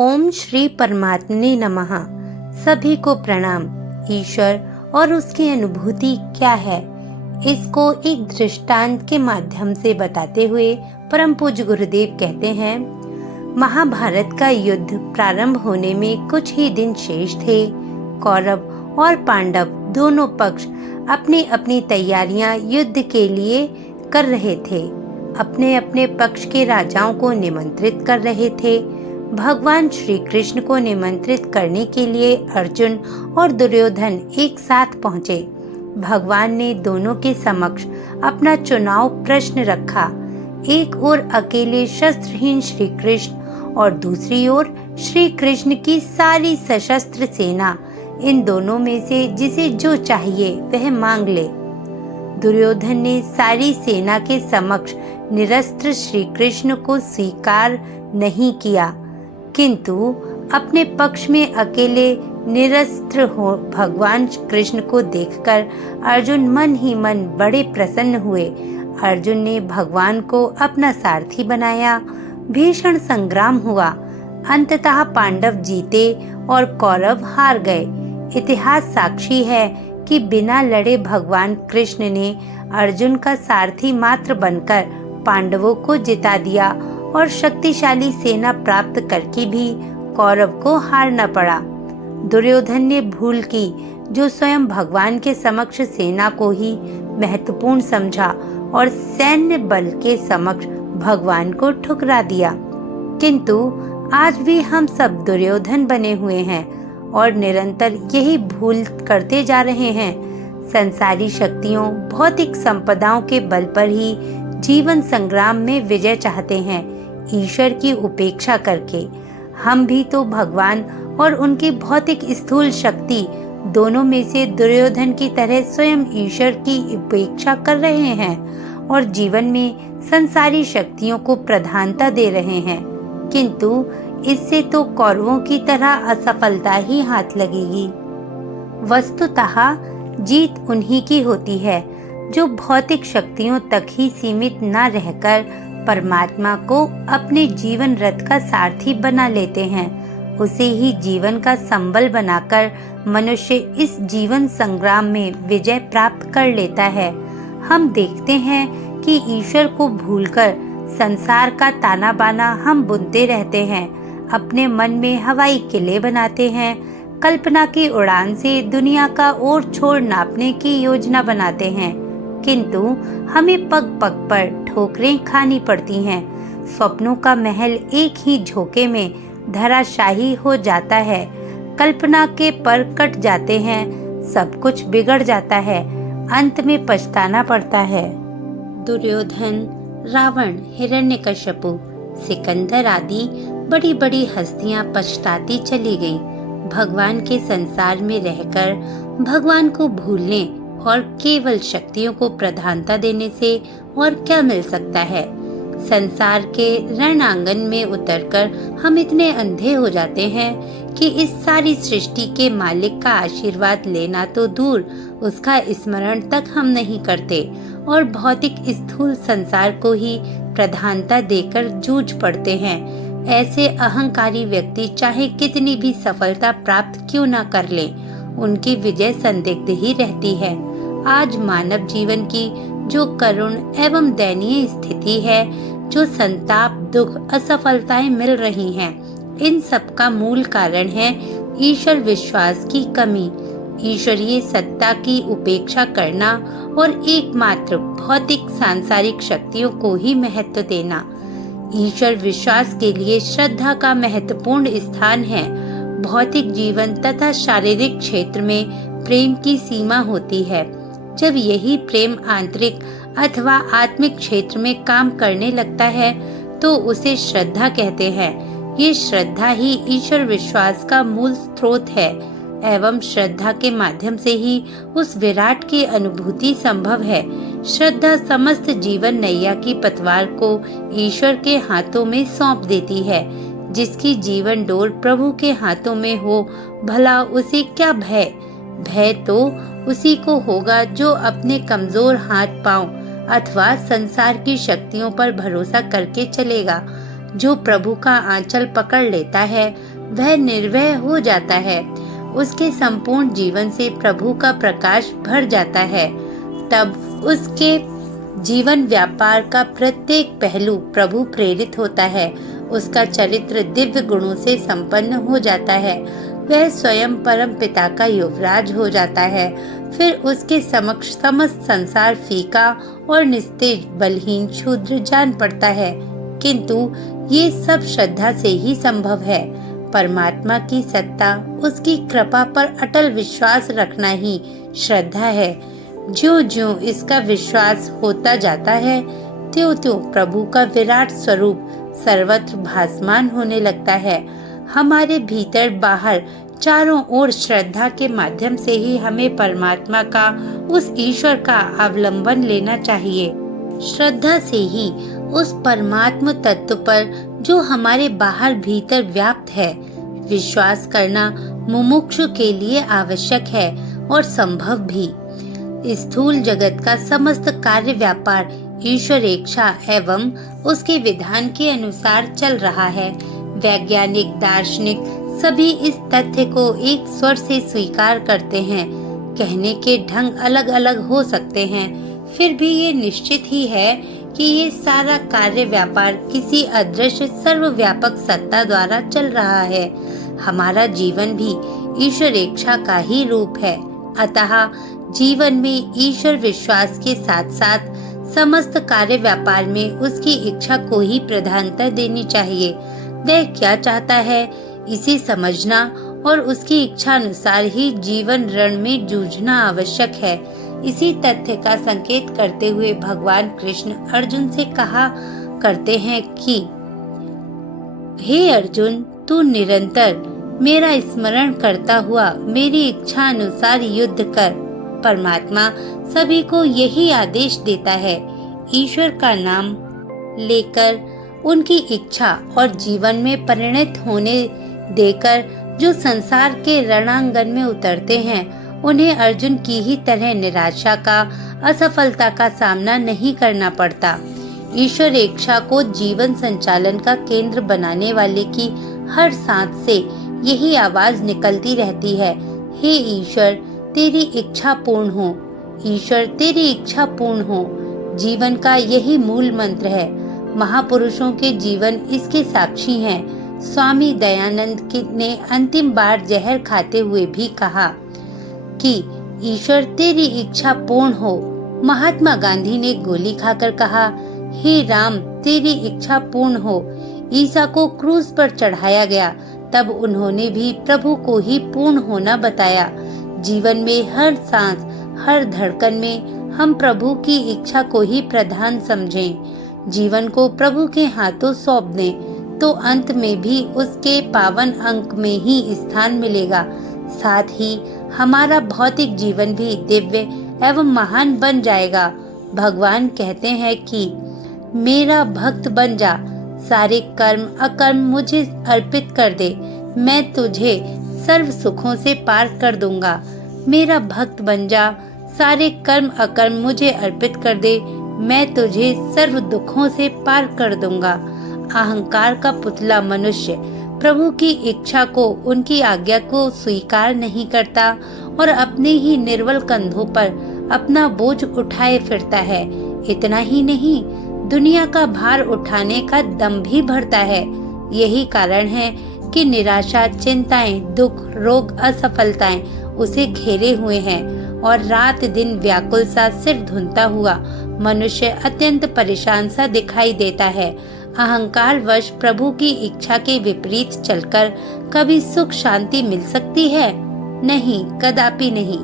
ओम श्री परमात्मने नमः। सभी को प्रणाम। ईश्वर और उसकी अनुभूति क्या है, इसको एक दृष्टांत के माध्यम से बताते हुए परम पूज्य गुरुदेव कहते हैं, महाभारत का युद्ध प्रारंभ होने में कुछ ही दिन शेष थे। कौरव और पांडव दोनों पक्ष अपनी अपनी तैयारियां युद्ध के लिए कर रहे थे। अपने अपने पक्ष के राजाओं को निमंत्रित कर रहे थे। भगवान श्री कृष्ण को निमंत्रित करने के लिए अर्जुन और दुर्योधन एक साथ पहुँचे। भगवान ने दोनों के समक्ष अपना चुनाव प्रश्न रखा। एक ओर अकेले शस्त्रहीन श्री कृष्ण और दूसरी ओर श्री कृष्ण की सारी सशस्त्र सेना। इन दोनों में से जिसे जो चाहिए वह मांग ले। दुर्योधन ने सारी सेना के समक्ष निरस्त्र श्री कृष्ण को स्वीकार नहीं किया, किंतु अपने पक्ष में अकेले निरस्त्र हो भगवान कृष्ण को देखकर अर्जुन मन ही मन बड़े प्रसन्न हुए। अर्जुन ने भगवान को अपना सारथी बनाया। भीषण संग्राम हुआ। अंततः पांडव जीते और कौरव हार गए। इतिहास साक्षी है कि बिना लड़े भगवान कृष्ण ने अर्जुन का सारथी मात्र बनकर पांडवों को जिता दिया और शक्तिशाली सेना प्राप्त करके भी कौरव को हारना पड़ा। दुर्योधन ने भूल की जो स्वयं भगवान के समक्ष सेना को ही महत्वपूर्ण समझा और सैन्य बल के समक्ष भगवान को ठुकरा दिया। किंतु आज भी हम सब दुर्योधन बने हुए हैं और निरंतर यही भूल करते जा रहे हैं। संसारी शक्तियों, भौतिक संपदाओं के बल पर ही जीवन संग्राम में विजय चाहते हैं, ईश्वर की उपेक्षा करके। हम भी तो भगवान और उनकी भौतिक स्थूल शक्ति दोनों में से दुर्योधन की तरह स्वयं ईश्वर की उपेक्षा कर रहे हैं और जीवन में संसारी शक्तियों को प्रधानता दे रहे हैं। किंतु इससे तो कौरवों की तरह असफलता ही हाथ लगेगी। वस्तुतः जीत उन्हीं की होती है जो भौतिक शक्तियों तक ही सीमित न रहकर परमात्मा को अपने जीवन रथ का सारथी बना लेते हैं। उसे ही जीवन का संबल बनाकर मनुष्य इस जीवन संग्राम में विजय प्राप्त कर लेता है। हम देखते हैं कि ईश्वर को भूलकर संसार का ताना बाना हम बुनते रहते हैं। अपने मन में हवाई किले बनाते हैं। कल्पना की उड़ान से दुनिया का ओर छोर नापने की योजना बनाते हैं, किंतु हमें पग पग पर ठोकरें खानी पड़ती हैं। स्वप्नों का महल एक ही झोंके में धराशायी हो जाता है। कल्पना के पर कट जाते हैं। सब कुछ बिगड़ जाता है। अंत में पछताना पड़ता है। दुर्योधन, रावण, हिरण्यकश्यपु, सिकंदर आदि बड़ी बड़ी हस्तियां पछताती चली गईं। भगवान के संसार में रहकर भगवान को भूलने और केवल शक्तियों को प्रधानता देने से और क्या मिल सकता है। संसार के रणांगन में उतरकर हम इतने अंधे हो जाते हैं कि इस सारी सृष्टि के मालिक का आशीर्वाद लेना तो दूर, उसका स्मरण तक हम नहीं करते और भौतिक स्थूल संसार को ही प्रधानता देकर जूझ पड़ते हैं। ऐसे अहंकारी व्यक्ति चाहे कितनी भी सफलता प्राप्त क्यों न कर लें, उनकी विजय संदिग्ध ही रहती है। आज मानव जीवन की जो करुण एवं दयनीय स्थिति है, जो संताप, दुख, असफलताएं मिल रही हैं, इन सब का मूल कारण है ईश्वर विश्वास की कमी, ईश्वरीय सत्ता की उपेक्षा करना और एकमात्र भौतिक सांसारिक शक्तियों को ही महत्व देना। ईश्वर विश्वास के लिए श्रद्धा का महत्वपूर्ण स्थान है। भौतिक जीवन तथा शारीरिक क्षेत्र में प्रेम की सीमा होती है। जब यही प्रेम आंतरिक अथवा आत्मिक क्षेत्र में काम करने लगता है तो उसे श्रद्धा कहते हैं। ये श्रद्धा ही ईश्वर विश्वास का मूल स्रोत है एवं श्रद्धा के माध्यम से ही उस विराट की अनुभूति संभव है। श्रद्धा समस्त जीवन नैया की पतवार को ईश्वर के हाथों में सौंप देती है। जिसकी जीवन डोर प्रभु के हाथों में हो, भला उसे क्या भय? भय तो उसी को होगा जो अपने कमजोर हाथ पांव अथवा संसार की शक्तियों पर भरोसा करके चलेगा। जो प्रभु का आंचल पकड़ लेता है वह निर्भय हो जाता है। उसके संपूर्ण जीवन से प्रभु का प्रकाश भर जाता है। तब उसके जीवन व्यापार का प्रत्येक पहलू प्रभु प्रेरित होता है। उसका चरित्र दिव्य गुणों से संपन्न हो जाता है। वह स्वयं परम पिता का युवराज हो जाता है। फिर उसके समक्ष समस्त संसार फीका और निस्तेज बलहीन क्षुद्र जान पड़ता है। किंतु ये सब श्रद्धा से ही संभव है। परमात्मा की सत्ता, उसकी कृपा पर अटल विश्वास रखना ही श्रद्धा है। ज्यों-ज्यों इसका विश्वास होता जाता है, त्यों-त्यों प्रभु का विराट स्वरूप सर्वत्र भासमान होने लगता है। हमारे भीतर बाहर चारों ओर श्रद्धा के माध्यम से ही हमें परमात्मा का, उस ईश्वर का अवलंबन लेना चाहिए। श्रद्धा से ही उस परमात्म तत्व पर जो हमारे बाहर भीतर व्याप्त है, विश्वास करना मुमुक्षु के लिए आवश्यक है और संभव भी। स्थूल जगत का समस्त कार्य व्यापार ईश्वर इच्छा एवं उसके विधान के अनुसार चल रहा है। वैज्ञानिक, दार्शनिक सभी इस तथ्य को एक स्वर से स्वीकार करते हैं। कहने के ढंग अलग अलग हो सकते हैं, फिर भी ये निश्चित ही है कि ये सारा कार्य व्यापार किसी अदृश्य सर्वव्यापक सत्ता द्वारा चल रहा है। हमारा जीवन भी ईश्वर इच्छा का ही रूप है। अतः जीवन में ईश्वर विश्वास के साथ साथ समस्त कार्य व्यापार में उसकी इच्छा को ही प्रधानता देनी चाहिए। वह क्या चाहता है इसे समझना और उसकी इच्छा अनुसार ही जीवन रण में जूझना आवश्यक है। इसी तथ्य का संकेत करते हुए भगवान कृष्ण अर्जुन से कहा करते हैं कि हे अर्जुन, तू निरंतर मेरा स्मरण करता हुआ मेरी इच्छा अनुसार युद्ध कर। परमात्मा सभी को यही आदेश देता है। ईश्वर का नाम लेकर उनकी इच्छा और जीवन में परिणत होने देकर जो संसार के रणांगन में उतरते हैं, उन्हें अर्जुन की ही तरह निराशा का, असफलता का सामना नहीं करना पड़ता। ईश्वर इच्छा को जीवन संचालन का केंद्र बनाने वाले की हर सांस से यही आवाज निकलती रहती है, हे ईश्वर तेरी इच्छा पूर्ण हो, ईश्वर तेरी इच्छा पूर्ण हो। जीवन का यही मूल मंत्र है। महापुरुषों के जीवन इसके साक्षी हैं। स्वामी दयानंद ने अंतिम बार जहर खाते हुए भी कहा कि ईश्वर तेरी इच्छा पूर्ण हो। महात्मा गांधी ने गोली खाकर कहा, हे राम तेरी इच्छा पूर्ण हो। ईसा को क्रूस पर चढ़ाया गया, तब उन्होंने भी प्रभु को ही पूर्ण होना बताया। जीवन में हर सांस, हर धड़कन में हम प्रभु की इच्छा को ही प्रधान समझें। जीवन को प्रभु के हाथों सौंप दें तो अंत में भी उसके पावन अंक में ही स्थान मिलेगा। साथ ही हमारा भौतिक जीवन भी दिव्य एवं महान बन जाएगा। भगवान कहते हैं कि मेरा भक्त बन जा, सारे कर्म अकर्म मुझे अर्पित कर दे, मैं तुझे सर्व सुखों से पार कर दूंगा। मेरा भक्त बन जा, सारे कर्म अकर्म मुझे अर्पित कर दे, मैं तुझे सर्व दुखों से पार कर दूंगा। अहंकार का पुतला मनुष्य प्रभु की इच्छा को, उनकी आज्ञा को स्वीकार नहीं करता और अपने ही निर्बल कंधों पर अपना बोझ उठाए फिरता है। इतना ही नहीं, दुनिया का भार उठाने का दम भी भरता है। यही कारण है कि निराशा, चिंताएं, दुख, रोग, असफलताएं उसे घेरे हुए हैं और रात दिन व्याकुल सा, सिर धुनता हुआ मनुष्य अत्यंत परेशान सा दिखाई देता है। अहंकार वश प्रभु की इच्छा के विपरीत चलकर कभी सुख शांति मिल सकती है? नहीं, कदापि नहीं।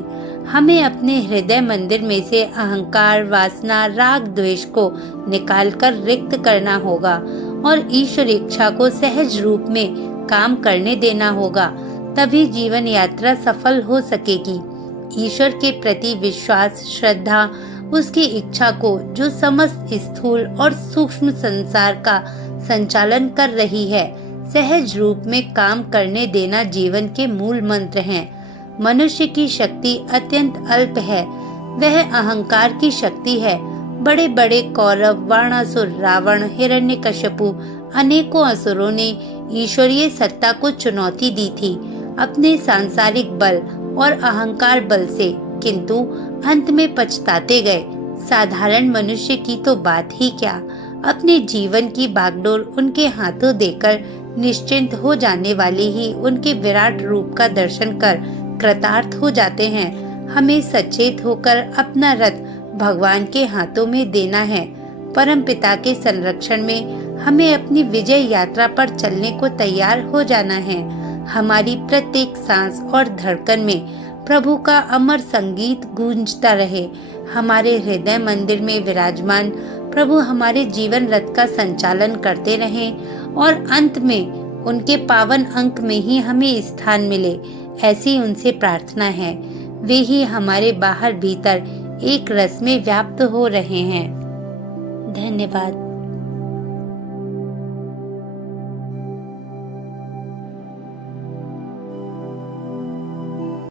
हमें अपने हृदय मंदिर में से अहंकार, वासना, राग, द्वेष को निकालकर रिक्त करना होगा और ईश्वर इच्छा को सहज रूप में काम करने देना होगा। तभी जीवन यात्रा सफल हो सकेगी। ईश्वर के प्रति विश्वास, श्रद्धा, उसकी इच्छा को जो समस्त स्थूल और सूक्ष्म संसार का संचालन कर रही है, सहज रूप में काम करने देना जीवन के मूल मंत्र हैं। मनुष्य की शक्ति अत्यंत अल्प है, वह अहंकार की शक्ति है। बड़े बड़े कौरव, वाणासुर, रावण, हिरण्यकश्यपु अनेकों असुरों ने ईश्वरीय सत्ता को चुनौती दी थी अपने सांसारिक बल और अहंकार बल से, किंतु अंत में पछताते गए। साधारण मनुष्य की तो बात ही क्या, अपने जीवन की बागडोर उनके हाथों देकर निश्चिंत हो जाने वाले ही उनके विराट रूप का दर्शन कर कृतार्थ हो जाते हैं। हमें सचेत होकर अपना रथ भगवान के हाथों में देना है। परम पिता के संरक्षण में हमें अपनी विजय यात्रा पर चलने को तैयार हो जाना है। हमारी प्रत्येक सांस और धड़कन में प्रभु का अमर संगीत गूंजता रहे। हमारे हृदय मंदिर में विराजमान प्रभु हमारे जीवन रथ का संचालन करते रहें और अंत में उनके पावन अंक में ही हमें स्थान मिले, ऐसी उनसे प्रार्थना है। वे ही हमारे बाहर भीतर एक रस में व्याप्त हो रहे हैं। धन्यवाद।